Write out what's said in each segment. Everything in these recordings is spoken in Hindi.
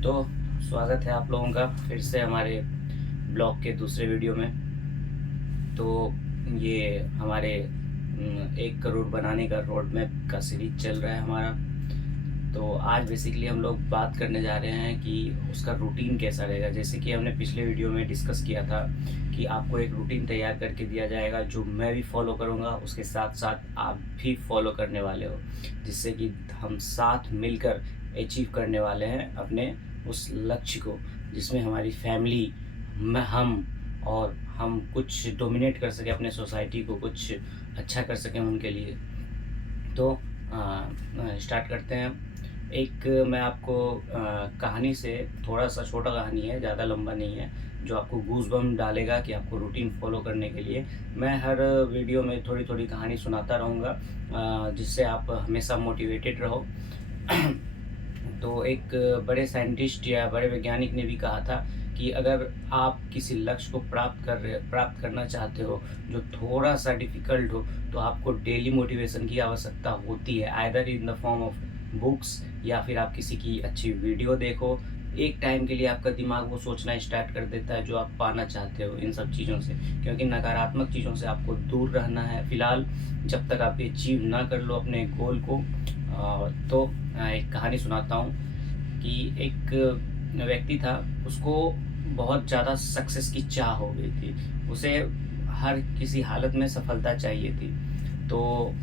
तो स्वागत है आप लोगों का फिर से हमारे ब्लॉग के दूसरे वीडियो में। तो ये हमारे 1 करोड़ बनाने का रोड मैप का सीरीज चल रहा है हमारा। तो आज बेसिकली हम लोग बात करने जा रहे हैं कि उसका रूटीन कैसा रहेगा। जैसे कि हमने पिछले वीडियो में डिस्कस किया था कि आपको एक रूटीन तैयार करके दिया जाएगा जो मैं भी फॉलो करूँगा, उसके साथ साथ आप भी फॉलो करने वाले हो, जिससे कि हम साथ मिलकर अचीव करने वाले हैं अपने उस लक्ष्य को, जिसमें हमारी फैमिली में हम कुछ डोमिनेट कर सकें अपने सोसाइटी को, कुछ अच्छा कर सकें उनके लिए। तो स्टार्ट करते हैं। एक मैं आपको कहानी से, थोड़ा सा छोटा कहानी है, ज़्यादा लंबा नहीं है, जो आपको गूज़बम्प डालेगा कि आपको रूटीन फॉलो करने के लिए मैं हर वीडियो में थोड़ी थोड़ी कहानी सुनाता रहूँगा, जिससे आप हमेशा मोटिवेटेड रहो। तो एक बड़े साइंटिस्ट या बड़े वैज्ञानिक ने भी कहा था कि अगर आप किसी लक्ष्य को प्राप्त करना चाहते हो जो थोड़ा सा डिफ़िकल्ट हो, तो आपको डेली मोटिवेशन की आवश्यकता होती है, either in the form of books या फिर आप किसी की अच्छी वीडियो देखो। एक टाइम के लिए आपका दिमाग वो सोचना स्टार्ट कर देता है जो आप पाना चाहते हो इन सब चीज़ों से, क्योंकि नकारात्मक चीज़ों से आपको दूर रहना है फ़िलहाल, जब तक आप अचीव ना कर लो अपने गोल को। तो एक कहानी सुनाता हूँ कि एक व्यक्ति था, उसको बहुत ज़्यादा सक्सेस की चाह हो गई थी। उसे हर किसी हालत में सफलता चाहिए थी। तो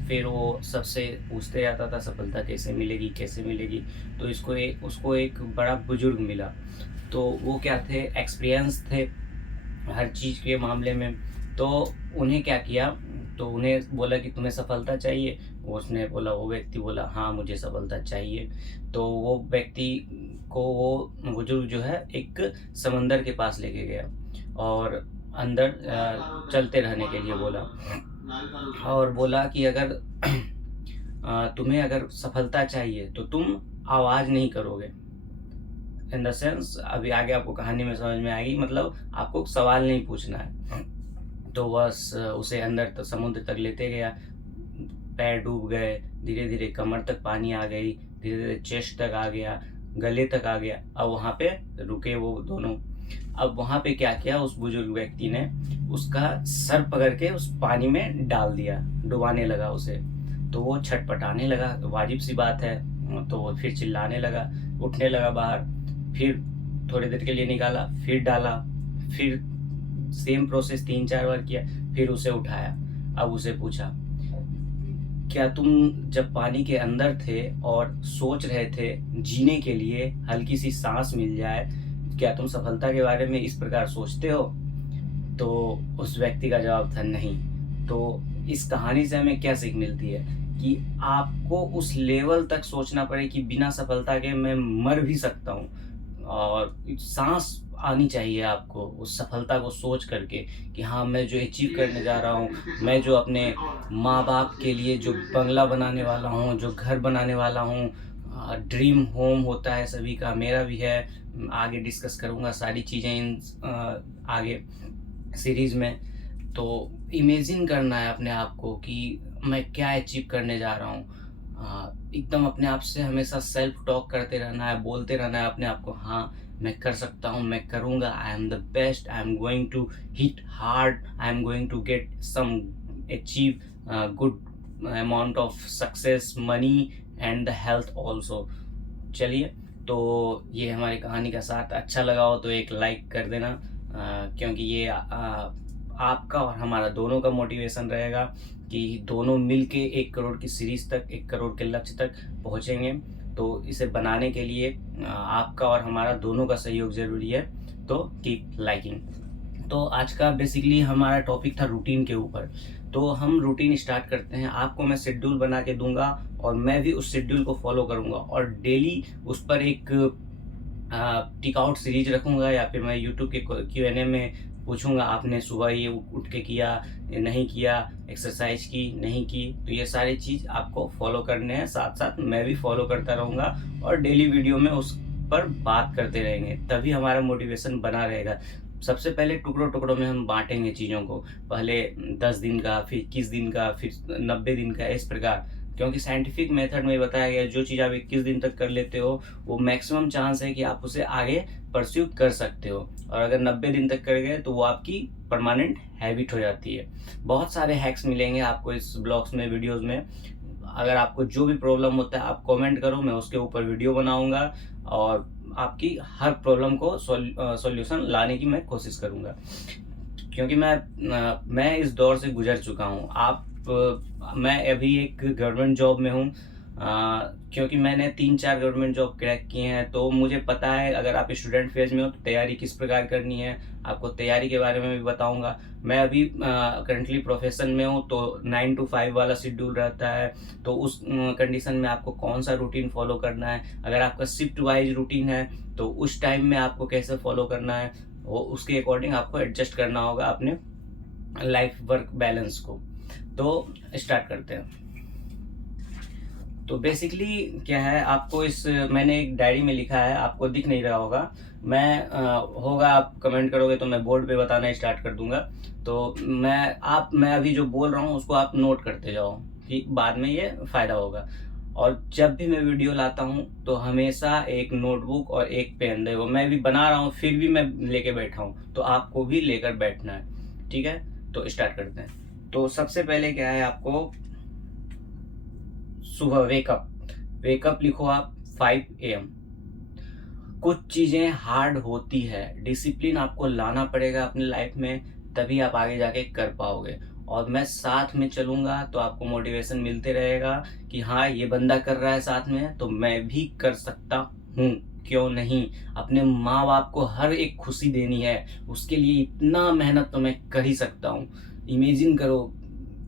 फिर वो सबसे पूछते रहता था सफलता कैसे मिलेगी, कैसे मिलेगी। तो उसको एक बड़ा बुजुर्ग मिला। तो वो क्या थे, एक्सपीरियंस थे हर चीज़ के मामले में। तो उन्हें क्या किया, तो उन्हें बोला कि तुम्हें सफलता चाहिए। वो व्यक्ति बोला हाँ मुझे सफलता चाहिए। तो वो व्यक्ति को वो बुजुर्ग जो है एक समंदर के पास लेके गया और अंदर चलते रहने के लिए बोला, और बोला कि अगर तुम्हें अगर सफलता चाहिए तो तुम आवाज़ नहीं करोगे। इन द सेंस अभी आगे आपको कहानी में समझ में आएगी, मतलब आपको सवाल नहीं पूछना है। तो बस उसे अंदर तक समुद्र तक लेते गया। पैर डूब गए, धीरे धीरे कमर तक पानी आ गई, धीरे धीरे चेस्ट तक आ गया, गले तक आ गया। अब वहाँ पे रुके वो दोनों। अब वहाँ पे क्या किया, उस बुजुर्ग व्यक्ति ने उसका सर पकड़ के उस पानी में डाल दिया, डुबाने लगा उसे। तो वो छटपटाने लगा, वाजिब सी बात है। तो वो फिर चिल्लाने लगा, उठने लगा बाहर, फिर थोड़ी देर के लिए निकाला, फिर डाला, फिर सेम प्रोसेस 3-4 बार किया, फिर उसे उठाया। अब उसे पूछा, क्या तुम जब पानी के अंदर थे और सोच रहे थे जीने के लिए हल्की सी सांस मिल जाए, क्या तुम सफलता के बारे में इस प्रकार सोचते हो? तो उस व्यक्ति का जवाब था नहीं। तो इस कहानी से हमें क्या सीख मिलती है कि आपको उस लेवल तक सोचना पड़े कि बिना सफलता के मैं मर भी सकता हूँ, और सांस आनी चाहिए आपको उस सफलता को सोच करके कि हाँ मैं जो अचीव करने जा रहा हूँ, मैं जो अपने माँ बाप के लिए जो बंगला बनाने वाला हूँ, जो घर बनाने वाला हूँ, ड्रीम होम होता है सभी का, मेरा भी है। आगे डिस्कस करूँगा सारी चीज़ें आगे सीरीज़ में। तो इमेजिन करना है अपने आप को कि मैं क्या अचीव करने जा रहा हूँ। एकदम अपने आप से हमेशा सेल्फ टॉक करते रहना है, बोलते रहना है अपने आप को, हाँ मैं कर सकता हूँ, मैं करूँगा, I am the best, I am going to hit hard, I am going to get some achieve good amount of success, money and the health also. चलिए, तो ये हमारी कहानी का साथ अच्छा लगा हो तो एक लाइक कर देना, क्योंकि ये आपका और हमारा दोनों का मोटिवेशन रहेगा कि दोनों मिलके 1 करोड़ की सीरीज तक, 1 करोड़ के लक्ष्य तक पहुँचेंगे। तो इसे बनाने के लिए आपका और हमारा दोनों का सहयोग ज़रूरी है। तो कीप लाइकिंग। तो आज का बेसिकली हमारा टॉपिक था रूटीन के ऊपर। तो हम रूटीन स्टार्ट करते हैं। आपको मैं शेड्यूल बना के दूंगा और मैं भी उस शेड्यूल को फॉलो करूंगा, और डेली उस पर एक टिक आउट सीरीज रखूंगा, या फिर मैं यूट्यूब के Q&A में पूछूंगा आपने सुबह ये उठ के किया, नहीं किया, एक्सरसाइज की, नहीं की। तो ये सारी चीज़ आपको फॉलो करने हैं, साथ साथ मैं भी फॉलो करता रहूँगा और डेली वीडियो में उस पर बात करते रहेंगे, तभी हमारा मोटिवेशन बना रहेगा। सबसे पहले टुकड़ों टुकड़ों में हम बांटेंगे चीज़ों को, पहले 10 दिन का, फिर 21 दिन का, फिर 90 दिन का, इस प्रकार क्योंकि साइंटिफिक मेथड में बताया गया है जो चीज़ आप 21 दिन तक कर लेते हो वो मैक्सिमम चांस है कि आप उसे आगे परस्यू कर सकते हो, और अगर 90 दिन तक कर गए तो वो आपकी परमानेंट हैबिट हो जाती है। बहुत सारे हैक्स मिलेंगे आपको इस ब्लॉग्स में, वीडियोस में। अगर आपको जो भी प्रॉब्लम होता है आप कमेंट करो, मैं उसके ऊपर वीडियो बनाऊंगा और आपकी हर प्रॉब्लम को सॉल्यूशन लाने की मैं कोशिश करूंगा, क्योंकि मैं इस दौर से गुजर चुका हूँ। मैं अभी एक गवर्नमेंट जॉब में हूँ, क्योंकि मैंने 3-4 गवर्नमेंट जॉब क्रैक किए हैं, तो मुझे पता है अगर आप स्टूडेंट फेज में हो तो तैयारी किस प्रकार करनी है। आपको तैयारी के बारे में भी बताऊंगा। मैं अभी करंटली प्रोफेशन में हूँ, तो 9 to 5 वाला शेड्यूल रहता है, तो उस कंडीशन में आपको कौन सा रूटीन फॉलो करना है। अगर आपका शिफ्ट वाइज रूटीन है तो उस टाइम में आपको कैसे फॉलो करना है, वो उसके अकॉर्डिंग आपको एडजस्ट करना होगा अपने लाइफ वर्क बैलेंस को। तो स्टार्ट करते हैं। तो बेसिकली क्या है, आपको इस मैंने एक डायरी में लिखा है, आपको दिख नहीं रहा होगा, होगा आप कमेंट करोगे तो मैं बोर्ड पे बताना स्टार्ट कर दूंगा। तो मैं अभी जो बोल रहा हूँ उसको आप नोट करते जाओ कि बाद में ये फायदा होगा। और जब भी मैं वीडियो लाता हूँ तो हमेशा एक नोटबुक और एक पेन, देखो मैं भी बना रहा हूँ फिर भी मैं लेके बैठा हूँ, तो आपको भी लेकर बैठना है। ठीक है, तो स्टार्ट करते हैं। तो सबसे पहले क्या है, आपको सुबह वेकअप लिखो आप 5 AM। कुछ चीजें हार्ड होती है, डिसिप्लिन आपको लाना पड़ेगा अपने लाइफ में, तभी आप आगे जाके कर पाओगे। और मैं साथ में चलूंगा तो आपको मोटिवेशन मिलते रहेगा कि हाँ ये बंदा कर रहा है साथ में तो मैं भी कर सकता हूँ, क्यों नहीं। अपने माँ बाप को हर एक खुशी देनी है, उसके लिए इतना मेहनत तो मैं कर ही सकता हूँ। इमेजिन करो,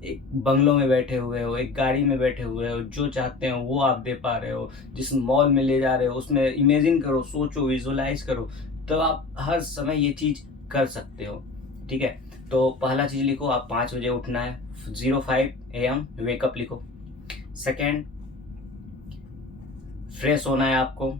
एक बंगलों में बैठे हुए हो, एक गाड़ी में बैठे हुए हो, जो चाहते हो वो आप दे पा रहे हो, जिस मॉल में ले जा रहे हो उसमें इमेजिन करो, सोचो, विजुलाइज करो, तो आप हर समय ये चीज कर सकते हो। ठीक है, तो पहला चीज लिखो, आप 5 बजे उठना है, 05 AM वेकअप लिखो। सेकेंड, फ्रेश होना है आपको,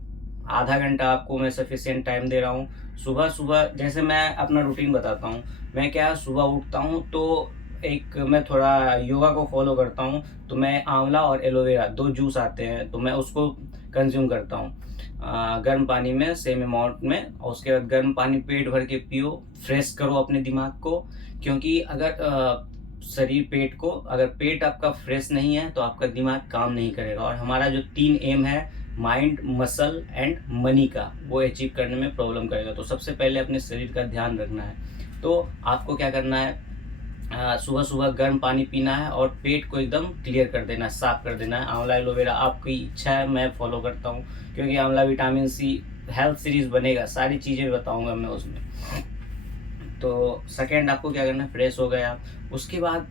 आधा घंटा आपको मैं सफिशिएंट टाइम दे रहा हूँ। सुबह सुबह जैसे मैं अपना रूटीन बताता हूँ, मैं क्या सुबह उठता हूँ तो एक मैं थोड़ा योगा को फॉलो करता हूँ, तो मैं आंवला और एलोवेरा 2 जूस आते हैं तो मैं उसको कंज्यूम करता हूँ गर्म पानी में, सेम अमाउंट में। और उसके बाद गर्म पानी पेट भर के पियो, फ्रेश करो अपने दिमाग को, क्योंकि अगर अगर पेट आपका फ्रेश नहीं है तो आपका दिमाग काम नहीं करेगा। और हमारा जो 3 एम है, माइंड, मसल एंड मनी का, वो अचीव करने में प्रॉब्लम करेगा। तो सबसे पहले अपने शरीर का ध्यान रखना है। तो आपको क्या करना है, सुबह सुबह गर्म पानी पीना है और पेट को एकदम क्लियर कर देना है, साफ कर देना है। आंवला एलोवेरा आपकी इच्छा है, मैं फॉलो करता हूँ क्योंकि आंवला विटामिन सी, हेल्थ सीरीज बनेगा, सारी चीज़ें बताऊंगा मैं उसमें। तो सेकेंड आपको क्या करना है, फ्रेश हो गया, उसके बाद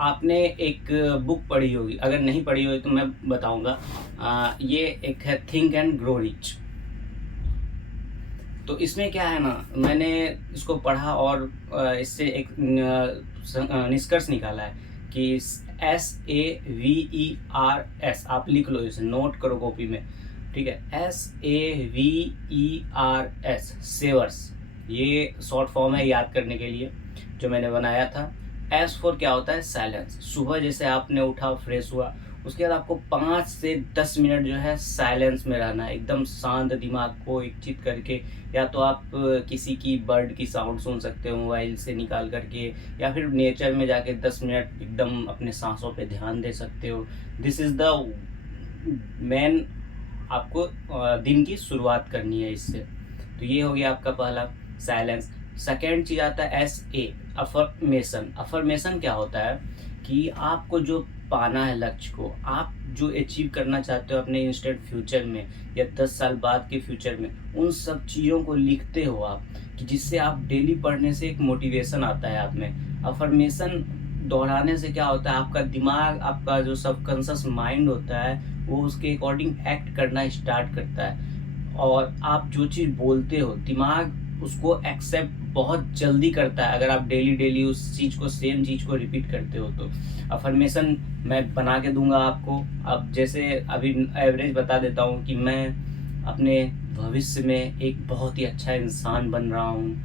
आपने एक बुक पढ़ी होगी, अगर नहीं पढ़ी होगी तो मैं बताऊंगा। ये एक है थिंक एंड ग्रो रिच। तो इसमें क्या है ना, मैंने इसको पढ़ा और इससे एक निष्कर्ष निकाला है कि SAVERS, आप लिख लो, इसे नोट करो कॉपी में। ठीक है, SAVERS, सेवर्स, ये शॉर्ट फॉर्म है याद करने के लिए जो मैंने बनाया था। S फॉर क्या होता है, साइलेंस। सुबह जैसे आपने उठा, फ्रेश हुआ, उसके बाद आपको 5 से 10 मिनट जो है साइलेंस में रहना है, एकदम शांत दिमाग को एकचित करके। या तो आप किसी की बर्ड की साउंड सुन सकते हो मोबाइल से निकाल करके, या फिर नेचर में जाके 10 मिनट एकदम अपने सांसों पे ध्यान दे सकते हो। दिस इज द मेन, आपको दिन की शुरुआत करनी है इससे। तो ये हो गया आपका पहला, साइलेंस। सेकेंड चीज आता है SA, अफर्मेशन। अफर्मेशन क्या होता है कि आपको जो पाना है लक्ष्य को, आप जो अचीव करना चाहते हो अपने इंस्टेंट फ्यूचर में या 10 साल बाद के फ्यूचर में, उन सब चीज़ों को लिखते हो आप, कि जिससे आप डेली पढ़ने से एक मोटिवेशन आता है आप में। अफर्मेशन दोहराने से क्या होता है, आपका दिमाग, आपका जो सबकॉन्शियस माइंड होता है वो उसके अकॉर्डिंग एक्ट करना स्टार्ट करता है, और आप जो चीज़ बोलते हो दिमाग उसको एक्सेप्ट बहुत जल्दी करता है अगर आप डेली डेली उस चीज़ को, सेम चीज़ को रिपीट करते हो। तो अफर्मेशन मैं बना के दूंगा आपको। अब जैसे अभी एवरेज बता देता हूँ कि मैं अपने भविष्य में एक बहुत ही अच्छा इंसान बन रहा हूँ,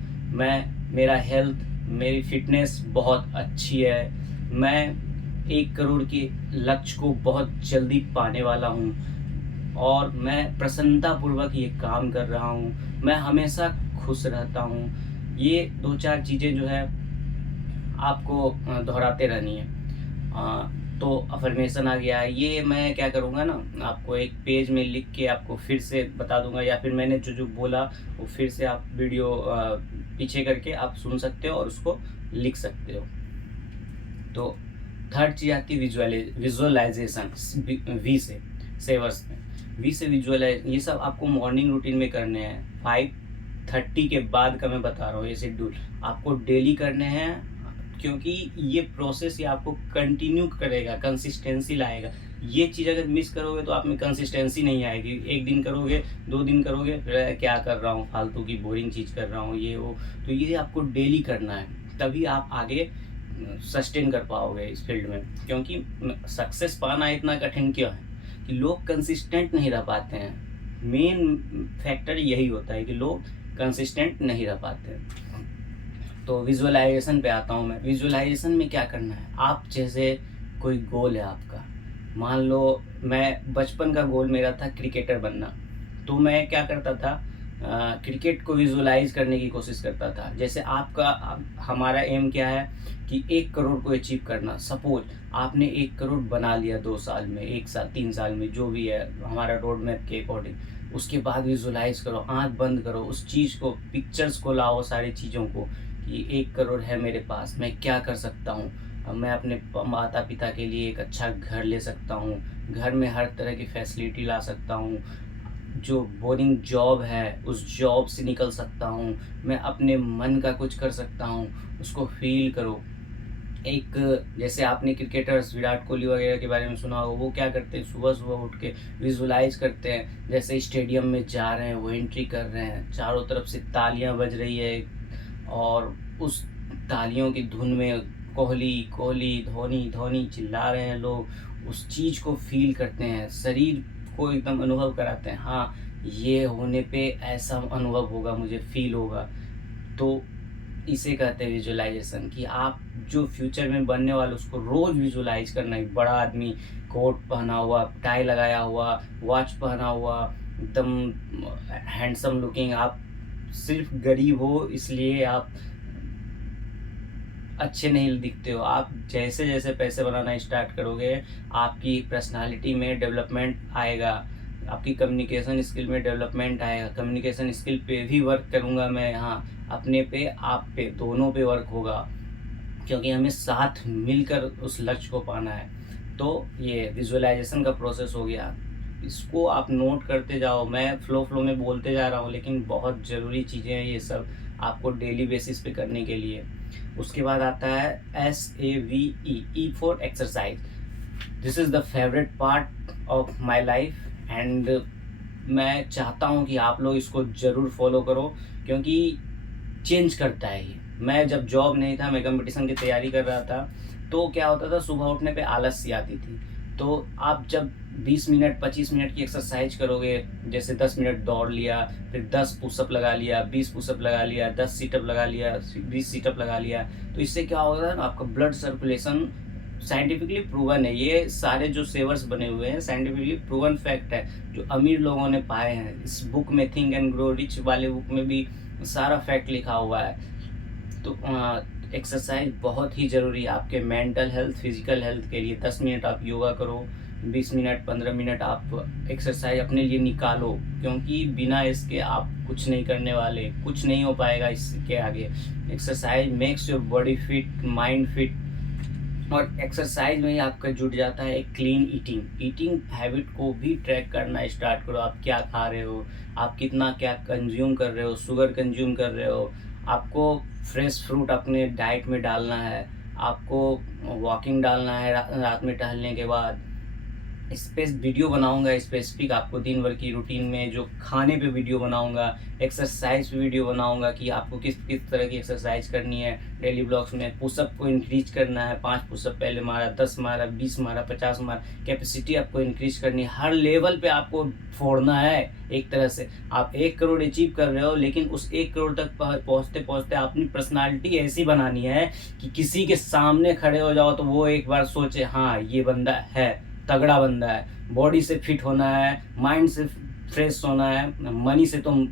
मेरा हेल्थ, मेरी फिटनेस बहुत अच्छी है, मैं 1 करोड़ के लक्ष्य को बहुत जल्दी पाने वाला हूँ और मैं प्रसन्नतापूर्वक ये काम कर रहा हूँ। मैं हमेशा खुश रहता हूँ। ये 2-4 चीज़ें जो है आपको दोहराते रहनी है। तो अफ़र्मेशन आ गया, ये मैं क्या करूँगा ना, आपको एक पेज में लिख के आपको फिर से बता दूँगा, या फिर मैंने जो बोला वो फिर से आप वीडियो पीछे करके आप सुन सकते हो और उसको लिख सकते हो। तो थर्ड चीज़ आती है विजुअलाइजेशन, वी से सेवर्स में। वी से विजुअलाइज, ये सब आपको मॉर्निंग रूटीन में करने हैं। 5:30 के बाद का मैं बता रहा हूँ, ये शेड्यूल आपको डेली करने हैं, क्योंकि ये प्रोसेस ये आपको कंटिन्यू करेगा, कंसिस्टेंसी लाएगा। ये चीज़ अगर मिस करोगे तो आप में कंसिस्टेंसी नहीं आएगी। 1 दिन करोगे, 2 दिन करोगे, फिर क्या कर रहा हूँ, फालतू की बोरिंग चीज़ कर रहा हूँ, ये वो। तो ये आपको डेली करना है, तभी आप आगे सस्टेन कर पाओगे इस फील्ड में। क्योंकि सक्सेस पाना इतना कठिन क्यों है कि लोग कंसिस्टेंट नहीं रह पाते हैं। मेन फैक्टर यही होता है कि लोग कंसिस्टेंट नहीं रह पाते हैं। तो विजुअलाइजेशन पे आता हूँ मैं। विजुअलाइजेशन में क्या करना है, आप जैसे कोई गोल है आपका, मान लो मैं बचपन का गोल मेरा था क्रिकेटर बनना, तो मैं क्या करता था, क्रिकेट को विजुअलाइज करने की कोशिश करता था। जैसे आपका हमारा एम क्या है कि 1 करोड़ को अचीव करना। सपोज आपने 1 करोड़ बना लिया 2 साल में, 1 साल, 3 साल में, जो भी है हमारा रोड मैप के अकॉर्डिंग। उसके बाद विजुअलाइज करो, आंख बंद करो, उस चीज़ को, पिक्चर्स को लाओ, सारी चीज़ों को, कि 1 करोड़ है मेरे पास, मैं क्या कर सकता हूँ। मैं अपने माता पिता के लिए एक अच्छा घर ले सकता हूँ, घर में हर तरह की फैसिलिटी ला सकता हूँ, जो बोरिंग जॉब है उस जॉब से निकल सकता हूँ, मैं अपने मन का कुछ कर सकता हूँ, उसको फील करो। एक, जैसे आपने क्रिकेटर्स विराट कोहली वगैरह के बारे में सुना होगा, वो क्या करते हैं, सुबह सुबह उठ के विजुलाइज करते हैं, जैसे स्टेडियम में जा रहे हैं, वो एंट्री कर रहे हैं, चारों तरफ से तालियां बज रही है और उस तालियों की धुन में कोहली कोहली, धोनी धोनी चिल्ला रहे हैं लोग, उस चीज़ को फील करते हैं, शरीर को एकदम अनुभव कराते हैं। हाँ, ये होने पे ऐसा अनुभव होगा, मुझे फील होगा। तो इसे कहते हैं विजुअलाइजेशन, कि आप जो फ्यूचर में बनने वाले उसको रोज़ विजुअलाइज करना। एक बड़ा आदमी, कोट पहना हुआ, टाई लगाया हुआ, वॉच पहना हुआ, एकदम हैंडसम लुकिंग। आप सिर्फ गरीब हो इसलिए आप अच्छे नहीं दिखते हो। आप जैसे जैसे पैसे बनाना स्टार्ट करोगे, आपकी पर्सनालिटी में डेवलपमेंट आएगा, आपकी कम्युनिकेशन स्किल में डेवलपमेंट आएगा। कम्युनिकेशन स्किल पे भी वर्क करूँगा मैं यहाँ, अपने पे, आप पे, दोनों पे वर्क होगा, क्योंकि हमें साथ मिलकर उस लक्ष्य को पाना है। तो ये विजुअलाइजेशन का प्रोसेस हो गया, इसको आप नोट करते जाओ। मैं फ्लो में बोलते जा रहा हूँ, लेकिन बहुत ज़रूरी चीज़ें हैं ये सब आपको डेली बेसिस पे करने के लिए। उसके बाद आता है SAVE, E for exercise. This is the favourite part of my life and मैं चाहता हूँ कि आप लोग इसको ज़रूर फॉलो करो, क्योंकि चेंज करता है ये। मैं जब जॉब नहीं था, मैं कंपटीशन की तैयारी कर रहा था, तो क्या होता था, सुबह उठने पे आलस सी आती थी। तो आप जब 20 मिनट 25 मिनट की एक्सरसाइज करोगे, जैसे 10 मिनट दौड़ लिया, फिर 10 पुशअप लगा लिया, 20 पुशअप लगा लिया, 10 सीटअप लगा लिया, 20 सीटअप लगा लिया, तो इससे क्या होगा ना, आपका ब्लड सर्कुलेशन, साइंटिफिकली प्रूवन है, ये सारे जो सेवर्स बने हुए हैं साइंटिफिकली प्रूवन फैक्ट है, जो अमीर लोगों ने पाए हैं। इस बुक में, थिंक एंड ग्रो रिच वाले बुक में भी सारा फैक्ट लिखा हुआ है। तो एक्सरसाइज बहुत ही ज़रूरी है आपके मेंटल हेल्थ, फिजिकल हेल्थ के लिए। 10 मिनट आप योगा करो, 20 मिनट 15 मिनट आप एक्सरसाइज अपने लिए निकालो, क्योंकि बिना इसके आप कुछ नहीं करने वाले, कुछ नहीं हो पाएगा इसके आगे। Exercise makes your body fit, mind fit, और एक्सरसाइज में ही आपका जुड़ जाता है एक क्लीन ईटिंग हैबिट को भी ट्रैक करना स्टार्ट करो। आप क्या खा रहे हो, आप कितना क्या कंज्यूम कर रहे हो, शुगर कंज्यूम कर रहे हो, आपको फ्रेश फ्रूट अपने डाइट में डालना है, आपको वॉकिंग डालना है रात में टहलने के बाद, वीडियो बनाऊंगा स्पेसिफिक आपको दिन भर की रूटीन में, जो खाने पे वीडियो बनाऊंगा, एक्सरसाइज पे वीडियो बनाऊंगा कि आपको किस किस तरह की एक्सरसाइज करनी है डेली ब्लॉग्स में। पुशअप को इंक्रीज करना है, 5 पुशअप पहले मारा, 10 मारा, 20 मारा, 50 मारा, कैपेसिटी आपको इंक्रीज करनी है। हर लेवल पे आपको फोड़ना है एक तरह से। आप 1 करोड़ अचीव कर रहे हो, लेकिन उस 1 करोड़ तक पहुँचते पहुँचते अपनी पर्सनालिटी ऐसी बनानी है कि किसी के सामने खड़े हो जाओ तो वो एक बार सोचे हाँ ये बंदा है, तगड़ा बंदा है। बॉडी से फिट होना है, माइंड से फ्रेश होना है, मनी से तुम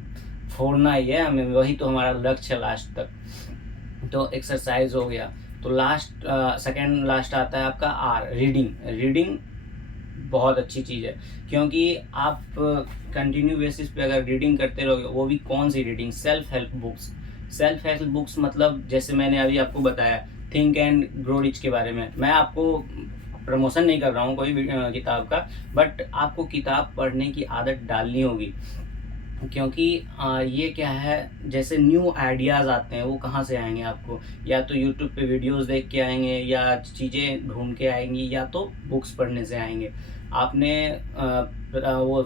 फोड़ना ही है हमें, वही तो हमारा लक्ष्य है लास्ट तक। तो एक्सरसाइज हो गया। तो लास्ट सेकंड लास्ट आता है आपका आर, रीडिंग। रीडिंग बहुत अच्छी चीज़ है, क्योंकि आप कंटिन्यू बेसिस पे अगर रीडिंग करते रहोगे, वो भी कौन सी reading, self help books. Self help books मतलब जैसे मैंने अभी आपको बताया थिंक एंड ग्रो रिच के बारे में। मैं आपको प्रमोशन नहीं कर रहा हूँ कोई किताब का, बट आपको किताब पढ़ने की आदत डालनी होगी। क्योंकि ये क्या है, जैसे न्यू आइडियाज़ आते हैं वो कहाँ से आएंगे आपको, या तो यूट्यूब पे वीडियोस देख के आएंगे, या चीज़ें ढूंढ के आएंगी, या तो बुक्स पढ़ने से आएंगे। आपने वो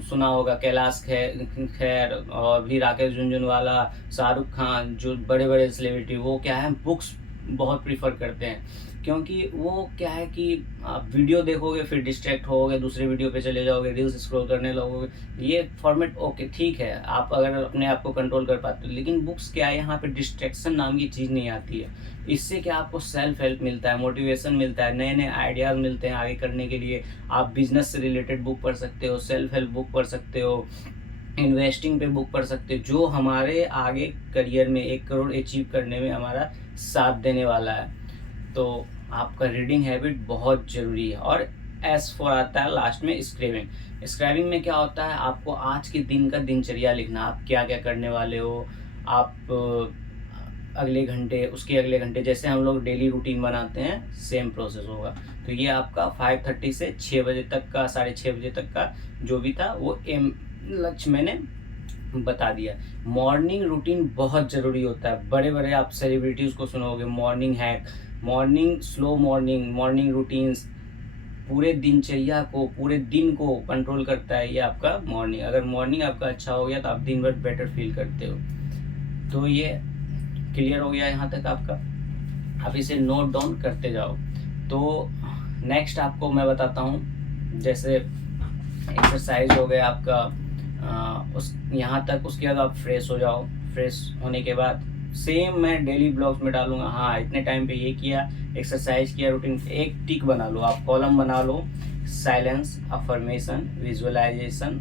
सुना होगा कैलाश खेर और भी राकेश झुनझुनवाला, शाहरुख खान, जो बड़े बड़े सेलिब्रिटी, वो क्या है बुक्स बहुत प्रीफर करते हैं। क्योंकि वो क्या है कि आप वीडियो देखोगे फिर डिस्ट्रैक्ट होगे, दूसरे वीडियो पे चले जाओगे, रील्स स्क्रॉल करने लगोगे। ये फॉर्मेट ओके ठीक है, आप अगर अपने आप को कंट्रोल कर पाते हो, लेकिन बुक्स क्या है, यहाँ पे डिस्ट्रैक्शन नाम की चीज़ नहीं आती है। इससे क्या आपको सेल्फ हेल्प मिलता है, मोटिवेशन मिलता है, नए नए आइडियाज़ मिलते हैं आगे करने के लिए। आप बिजनेस से रिलेटेड बुक पढ़ सकते हो, सेल्फ हेल्प बुक पढ़ सकते हो, इन्वेस्टिंग पे बुक पढ़ सकते हो, जो हमारे आगे करियर में 1 करोड़ अचीव करने में हमारा साथ देने वाला है। तो आपका रीडिंग हैबिट बहुत ज़रूरी है। और एस फॉर आता है लास्ट में स्क्राइबिंग। स्क्राइबिंग में क्या होता है, आपको आज के दिन का दिनचर्या लिखना, आप क्या क्या करने वाले हो, आप अगले घंटे, उसके अगले घंटे, जैसे हम लोग डेली रूटीन बनाते हैं सेम प्रोसेस होगा। तो ये आपका 5:30 से 6 बजे तक का, 6:30 बजे तक का जो भी था वो लक्ष्य मैंने बता दिया। मॉर्निंग रूटीन बहुत ज़रूरी होता है। बड़े बड़े आप सेलिब्रिटीज़ को सुनोगे, morning hack, morning slow morning, morning routines पूरे दिनचर्या को, पूरे दिन को कंट्रोल करता है ये आपका मॉर्निंग। अगर मॉर्निंग आपका अच्छा हो गया तो आप दिन भर बेटर फील करते हो। तो ये क्लियर हो गया यहाँ तक आपका, आप इसे नोट डाउन करते जाओ। तो नेक्स्ट आपको मैं बताता हूँ, जैसे एक्सरसाइज हो गया आपका, उस यहाँ तक, उसके बाद आप फ्रेश हो जाओ। फ्रेश होने के बाद सेम मैं डेली ब्लॉग्स में डालूंगा, हाँ इतने टाइम पे ये किया, एक्सरसाइज किया, रूटीन, एक टिक बना लो, आप कॉलम बना लो, silence, affirmation, visualisation,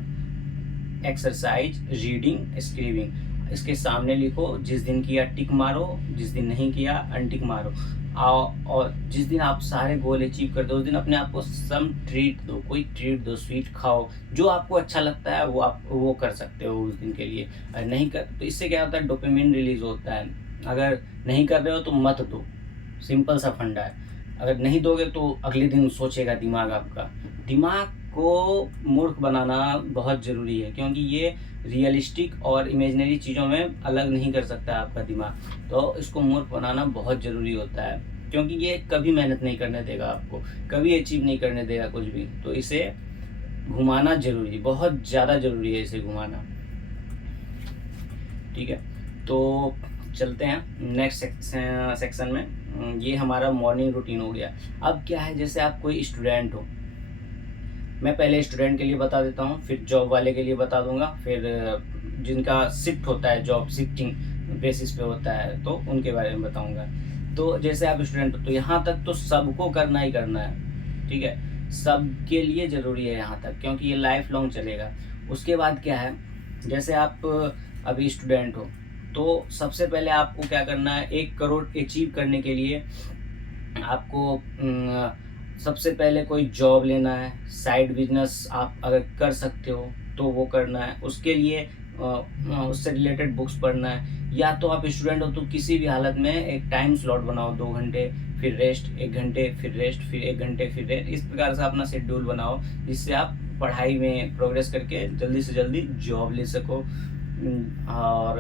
exercise, reading, scribing. इसके सामने लिखो, जिस दिन किया टिक मारो, जिस दिन नहीं किया अनटिक मारो। और जिस दिन आप सारे गोल अचीव कर दो, उस दिन अपने आप को सम ट्रीट दो, कोई ट्रीट दो, स्वीट खाओ, जो आपको अच्छा लगता है वो आप वो कर सकते हो उस दिन के लिए। अगर नहीं कर तो इससे क्या होता है, डोपामिन रिलीज होता है। अगर नहीं कर रहे हो तो मत दो, सिंपल सा फंडा है। अगर नहीं दोगे तो अगले दिन सोचेगा दिमाग आपका। दिमाग को मूर्ख बनाना बहुत ज़रूरी है, क्योंकि ये रियलिस्टिक और इमेजिनरी चीज़ों में अलग नहीं कर सकता आपका दिमाग। तो इसको मूर्ख बनाना बहुत ज़रूरी होता है, क्योंकि ये कभी मेहनत नहीं करने देगा आपको, कभी अचीव नहीं करने देगा कुछ भी। तो इसे घुमाना ज़रूरी, बहुत ज़्यादा ज़रूरी है इसे घुमाना। ठीक है, तो चलते हैं नेक्स्ट सेक्शन में। ये हमारा मॉर्निंग रूटीन हो गया। अब क्या है, जैसे आप कोई स्टूडेंट हो, मैं पहले स्टूडेंट के लिए बता देता हूँ, फिर जॉब वाले के लिए बता दूंगा, फिर जिनका शिफ्ट होता है, जॉब शिफ्टिंग बेसिस पे होता है, तो उनके बारे में बताऊंगा। तो जैसे आप स्टूडेंट हो तो यहाँ तक तो सबको करना ही करना है, ठीक है, सबके लिए ज़रूरी है यहाँ तक, क्योंकि ये लाइफ लॉन्ग चलेगा। उसके बाद क्या है, जैसे आप अभी स्टूडेंट हो तो सबसे पहले आपको क्या करना है, 1 करोड़ अचीव करने के लिए आपको सबसे पहले कोई जॉब लेना है, साइड बिजनेस आप अगर कर सकते हो तो वो करना है। उसके लिए उससे रिलेटेड बुक्स पढ़ना है। या तो आप स्टूडेंट हो तो किसी भी हालत में एक टाइम स्लॉट बनाओ, 2 घंटे फिर रेस्ट, 1 घंटे फिर रेस्ट, फिर 1 घंटे फिर रेस्ट। इस प्रकार से अपना शेड्यूल बनाओ, जिससे आप पढ़ाई में प्रोग्रेस करके जल्दी से जल्दी जॉब ले सको। और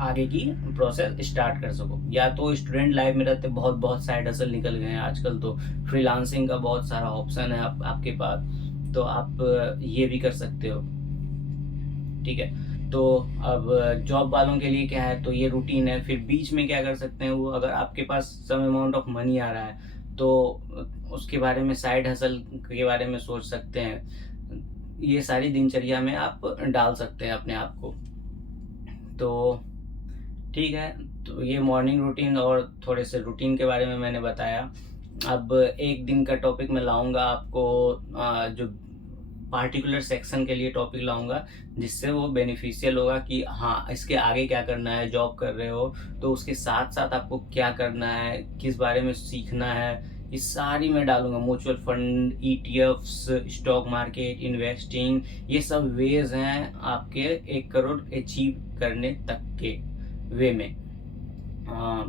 आगे की प्रोसेस स्टार्ट कर सको। या तो स्टूडेंट लाइफ में रहते बहुत बहुत साइड हसल निकल गए हैं आजकल, तो फ्रीलांसिंग का बहुत सारा ऑप्शन है आपके पास, तो आप ये भी कर सकते हो। ठीक है, तो अब जॉब वालों के लिए क्या है, तो ये रूटीन है। फिर बीच में क्या कर सकते हैं वो, अगर आपके पास सम अमाउंट ऑफ मनी आ रहा है तो उसके बारे में, साइड हसल के बारे में सोच सकते हैं। ये सारी दिनचर्या में आप डाल सकते हैं अपने आप को। तो ठीक है, तो ये मॉर्निंग रूटीन और थोड़े से रूटीन के बारे में मैंने बताया। अब एक दिन का टॉपिक मैं लाऊंगा आपको, जो पार्टिकुलर सेक्शन के लिए टॉपिक लाऊंगा, जिससे वो बेनिफिशियल होगा कि हाँ इसके आगे क्या करना है। जॉब कर रहे हो तो उसके साथ साथ आपको क्या करना है, किस बारे में सीखना है, ये सारी मैं डालूंगा। Mutual fund, ETFs, stock market, investing, ये सब वेज हैं आपके 1 करोड़ अचीव करने तक के वे में।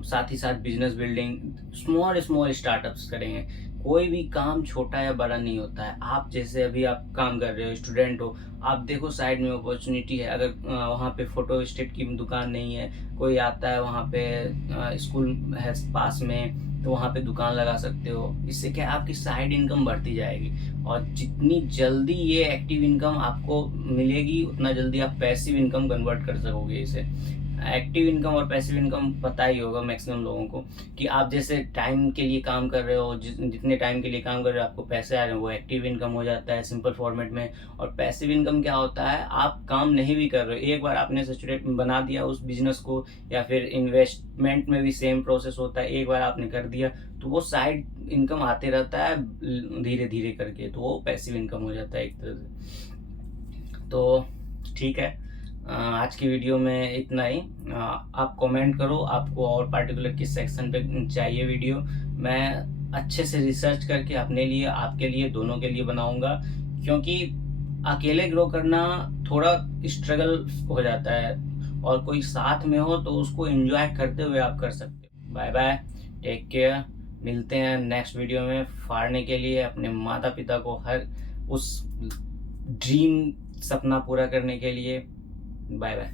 साथ ही साथ business building, small small startups करेंगे। कोई भी काम छोटा या बड़ा नहीं होता है। आप जैसे अभी आप काम कर रहे हो, स्टूडेंट हो, आप देखो साइड में अपॉर्चुनिटी है। अगर वहाँ पे फोटो स्टेट की दुकान नहीं है, कोई आता है वहाँ पे, स्कूल है पास में, तो वहाँ पे दुकान लगा सकते हो। इससे क्या आपकी साइड इनकम बढ़ती जाएगी, और जितनी जल्दी ये एक्टिव इनकम आपको मिलेगी उतना जल्दी आप पैसिव इनकम कन्वर्ट कर सकोगे इसे। एक्टिव इनकम और पैसिव इनकम पता ही होगा मैक्सिमम लोगों को, कि आप जैसे टाइम के लिए काम कर रहे हो, जितने टाइम के लिए काम कर रहे हो आपको पैसे आ रहे हैं, वो एक्टिव इनकम हो जाता है सिंपल फॉर्मेट में। और पैसिव इनकम क्या होता है, आप काम नहीं भी कर रहे हो, एक बार आपने सैचुरेट बना दिया उस बिजनेस को, या फिर इन्वेस्टमेंट में भी सेम प्रोसेस होता है, एक बार आपने कर दिया तो वो साइड इनकम आते रहता है धीरे धीरे करके, तो वो पैसिव इनकम हो जाता है एक तरह से। तो ठीक है, आज की वीडियो में इतना ही। आप कमेंट करो आपको और पार्टिकुलर किस सेक्शन पे चाहिए वीडियो। मैं अच्छे से रिसर्च करके अपने लिए, आपके लिए, दोनों के लिए बनाऊंगा, क्योंकि अकेले ग्रो करना थोड़ा स्ट्रगल हो जाता है, और कोई साथ में हो तो उसको एंजॉय करते हुए आप कर सकते हो। Bye bye, take care. मिलते हैं नेक्स्ट वीडियो में, फाड़ने के लिए अपने माता पिता को हर उस ड्रीम सपना पूरा करने के लिए। Bye bye.